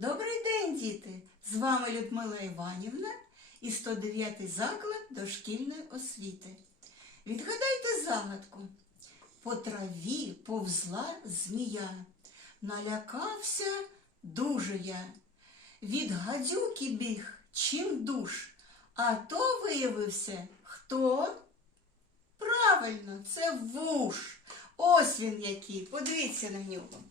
Добрий день, діти! З вами Людмила Іванівна і 109 заклад дошкільної освіти. Відгадайте загадку. По траві повзла змія. Налякався дуже я. Від гадюки біг чим душ. А то виявився хто? Правильно, це вуш. Ось він який. Подивіться на нього.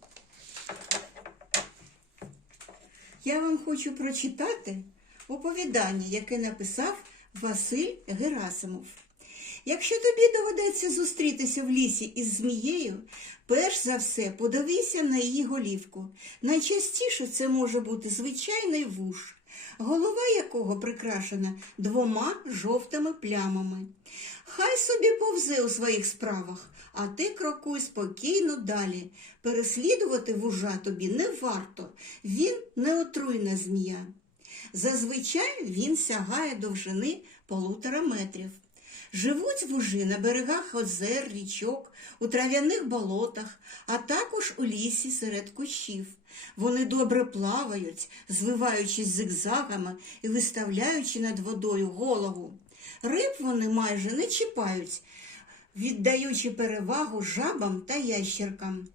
Я вам хочу прочитати оповідання, яке написав Василь Герасимов. Якщо тобі доведеться зустрітися в лісі із змією, перш за все подивися на її голівку. Найчастіше це може бути звичайний вуш, голова якого прикрашена двома жовтими плямами. Хай собі повзе у своїх справах, а ти крокуй спокійно далі. Переслідувати вужа тобі не варто, він не отруйна змія. Зазвичай він сягає довжини полутора метрів. Живуть вужі на берегах озер, річок, у трав'яних болотах, а також у лісі серед кущів. Вони добре плавають, звиваючись зигзагами і виставляючи над водою голову. Риб вони майже не чіпають, віддаючи перевагу жабам та ящеркам.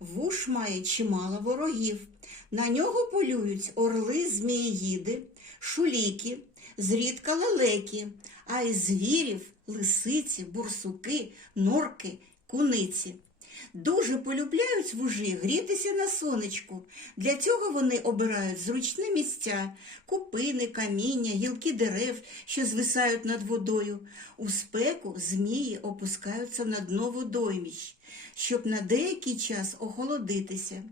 Вуш має чимало ворогів. На нього полюють орли, змієїди, шуліки, зрідка лелеки, а із звірів лисиці, бурсуки, норки, куниці. Дуже полюбляють вужі грітися на сонечку. Для цього вони обирають зручні місця, купини, каміння, гілки дерев, що звисають над водою. У спеку змії опускаються на дно водойміщ, щоб на деякий час охолодитися.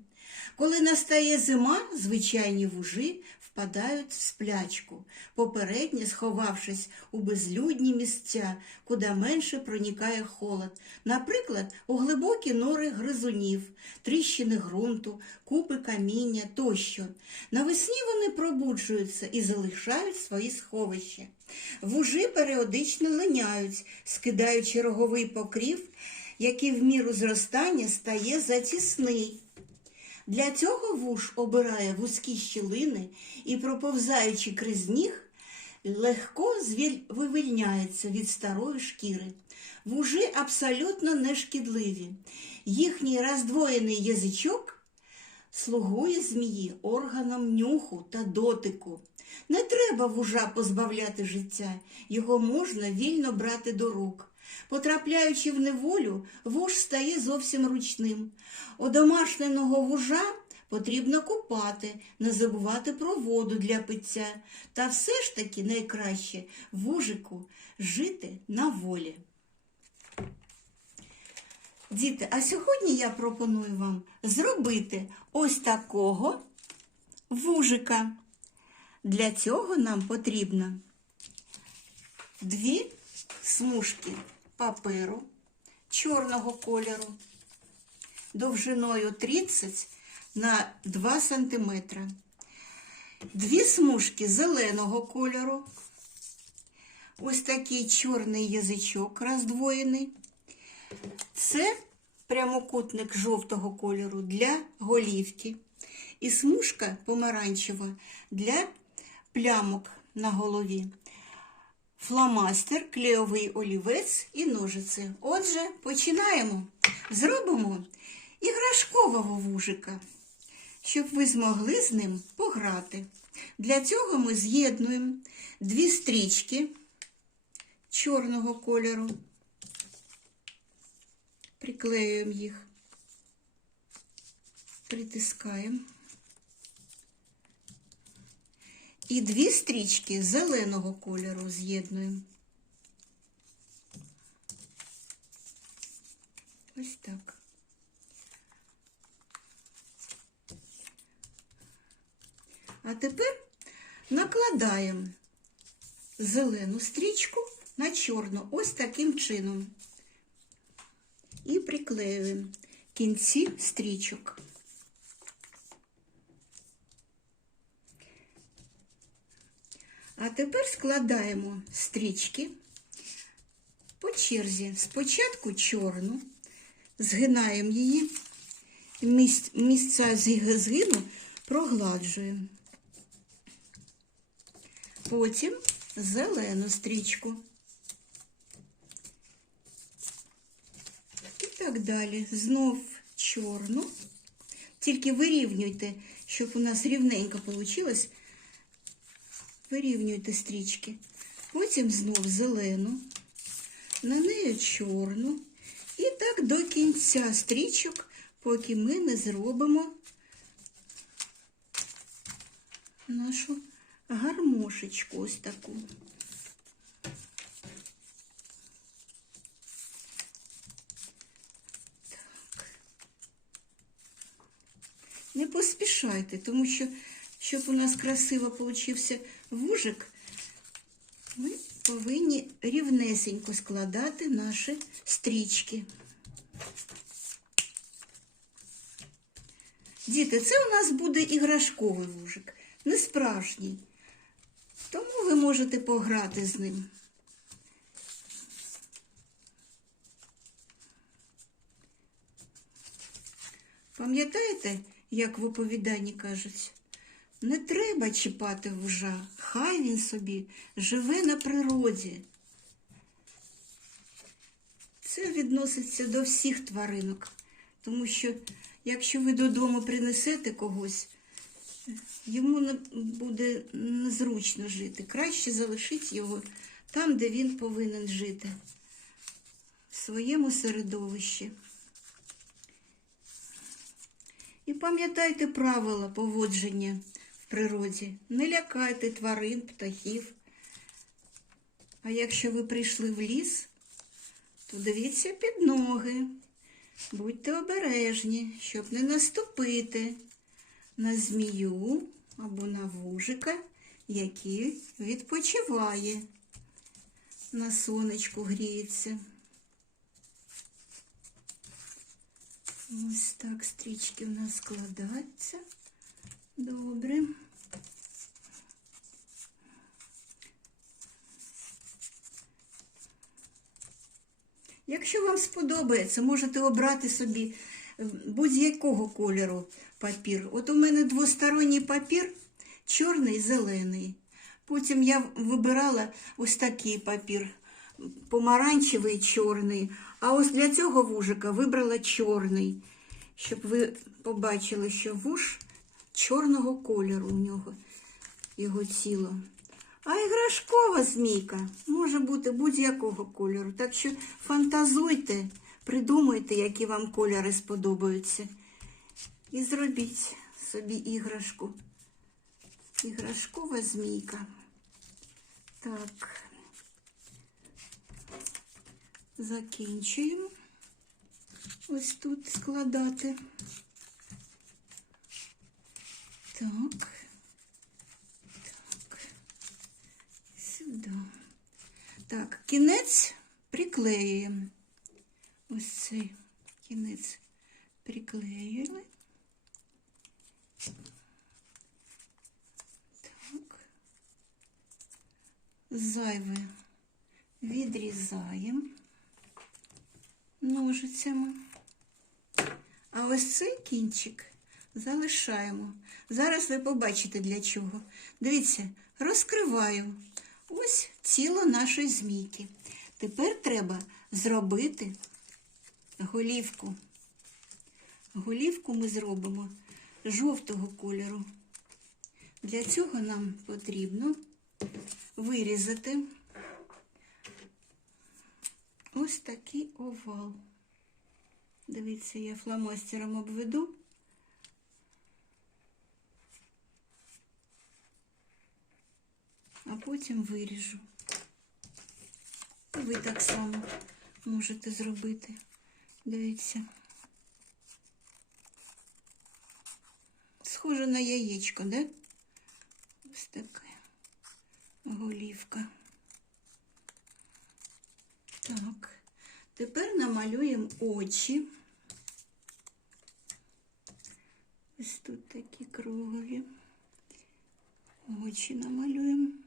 Коли настає зима, звичайні вужі впадають в сплячку, попередньо сховавшись у безлюдні місця, куди менше проникає холод, наприклад, у глибокі нори гризунів, тріщини ґрунту, купи каміння тощо. Навесні вони пробуджуються і залишають свої сховища. Вужі періодично линяють, скидаючи роговий покрів, який в міру зростання стає затісний. Для цього вуш обирає вузькі щілини і, проповзаючи крізь ніг, легко вивільняється від старої шкіри. Вужі абсолютно нешкідливі. Їхній роздвоєний язичок слугує змії органом нюху та дотику. Не треба вужа позбавляти життя, його можна вільно брати до рук. Потрапляючи в неволю, вуж стає зовсім ручним. Одомашненого вужа потрібно купати, не забувати про воду для пиття. Та все ж таки найкраще вужику жити на волі. Діти, а сьогодні я пропоную вам зробити ось такого вужика. Для цього нам потрібно дві смужки паперу чорного кольору довжиною 30 на 2 см. Дві смужки зеленого кольору. Ось такий чорний язичок роздвоєний. Це прямокутник жовтого кольору для голівки. І смужка помаранчева для плямок на голові. Фломастер, клеовий олівець і ножиці. Отже, починаємо. Зробимо іграшкового вужика, щоб ви змогли з ним пограти. Для цього ми з'єднуємо дві стрічки чорного кольору, приклеюємо їх, притискаємо. І дві стрічки зеленого кольору з'єднуємо. Ось так. А тепер накладаємо зелену стрічку на чорну ось таким чином. І приклеюємо кінці стрічок. А тепер складаємо стрічки по черзі. Спочатку чорну, згинаємо її, місця згину прогладжуємо. Потім зелену стрічку. І так далі. Знов чорну. Тільки вирівнюйте, щоб у нас рівненько вийшло. Вирівнюйте стрічки. Потім знов зелену, на неї чорну. І так до кінця стрічок, поки ми не зробимо нашу гармошечку ось таку. Не поспішайте, тому що, щоб у нас красиво получився вужик, ми повинні рівнесенько складати наші стрічки. Діти, це у нас буде іграшковий вужик, не справжній. Тому ви можете пограти з ним. Пам'ятаєте, як в оповіданні кажуть? Не треба чіпати вужа, хай він собі живе на природі. Це відноситься до всіх тваринок, тому що якщо ви додому принесете когось, йому буде незручно жити. Краще залишіть його там, де він повинен жити, в своєму середовищі. І пам'ятайте правила поводження в природі. Не лякайте тварин, птахів. А якщо ви прийшли в ліс, то дивіться під ноги. Будьте обережні, щоб не наступити на змію або на вужика, який відпочиває, на сонечку гріється. Ось так стрічки у нас складаються. Добре. Якщо вам сподобається, можете обрати собі е, будь-якого кольору папір. От у мене двосторонній папір, чорний зелений. Потім я вибирала ось такий папір, помаранчевий чорний. А ось для цього вужика вибрала чорний, щоб ви побачили, що вуж чорного кольору у нього, його тіло. А іграшкова змійка може бути будь-якого кольору. Так що фантазуйте, придумайте, які вам кольори сподобаються. І зробіть собі іграшку. Іграшкова змійка. Так, закінчуємо ось тут складати. Так. Так. Сюди. Так, кінець приклеюємо. Ось цей кінець приклеїли. Так. Зайве відрізаємо ножицями. А ось цей кінчик залишаємо. Зараз ви побачите для чого. Дивіться, розкриваю ось тіло нашої змійки. Тепер треба зробити голівку. Голівку ми зробимо жовтого кольору. Для цього нам потрібно вирізати ось такий овал. Дивіться, я фломастером обведу. А потім виріжу. І ви так само можете зробити. Дивіться. Схоже на яєчко, да? Ось така голівка. Так, тепер намалюємо очі. Ось тут такі кругові. Очі намалюємо.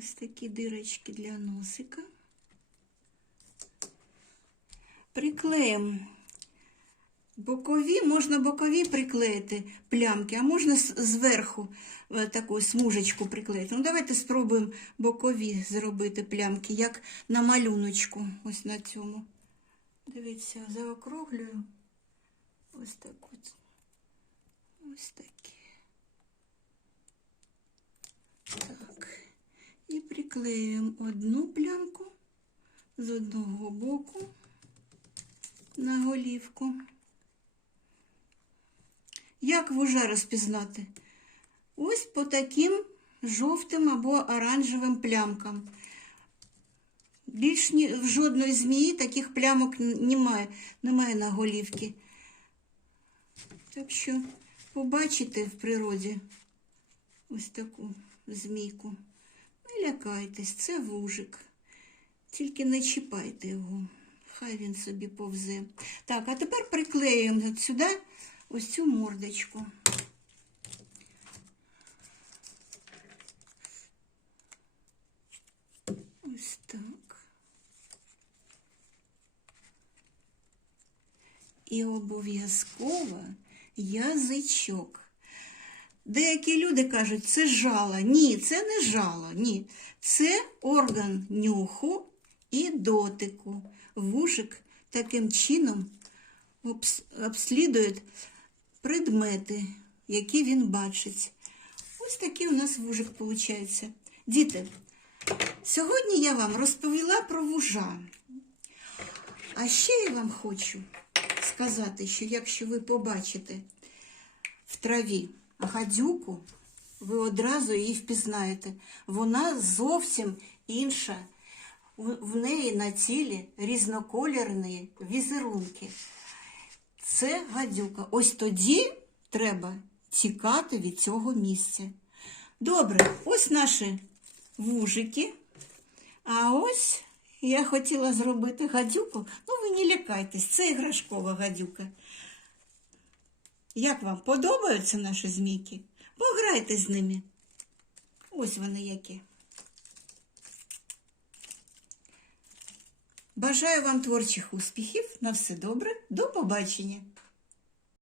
Ось такі дирочки для носика. Приклеїмо Бокові, можна бокові приклеїти плямки, а можна зверху е, таку смужечку приклеїти. Ну, давайте спробуємо бокові зробити плямки, як на малюночку. Ось на цьому. Дивіться, заокруглюю. Ось так от. Ось такі. Так. І приклеюємо одну плямку з одного боку на голівку. Як вужа розпізнати? Ось по таким жовтим або оранжевим плямкам. Більш ні, в жодної змії таких плямок немає, немає на голівці. Так що побачите в природі ось таку змійку. Не лякайтесь, це вужик. Тільки не чіпайте його. Хай він собі повзе. Так, а тепер приклеюємо сюди ось цю мордочку. Ось так. І обов'язково язичок. Деякі люди кажуть, це жало. Ні, це не жало. Ні. Це орган нюху і дотику. Вужик таким чином обс- обслідує предмети, які він бачить. Ось такий у нас вужик виходить. Діти, сьогодні я вам розповіла про вужа. А ще я вам хочу сказати, що якщо ви побачите в траві гадюку, ви одразу її впізнаєте. Вона зовсім інша. В неї на тілі різнокольорні візерунки. Це гадюка. Ось тоді треба тікати від цього місця. Добре, ось наші вужики. А ось я хотіла зробити гадюку. Ну, ви не лякайтесь, це іграшкова гадюка. Як вам подобаються наші змійки? Пограйте з ними. Ось вони які. Бажаю вам творчих успіхів. На все добре. До побачення.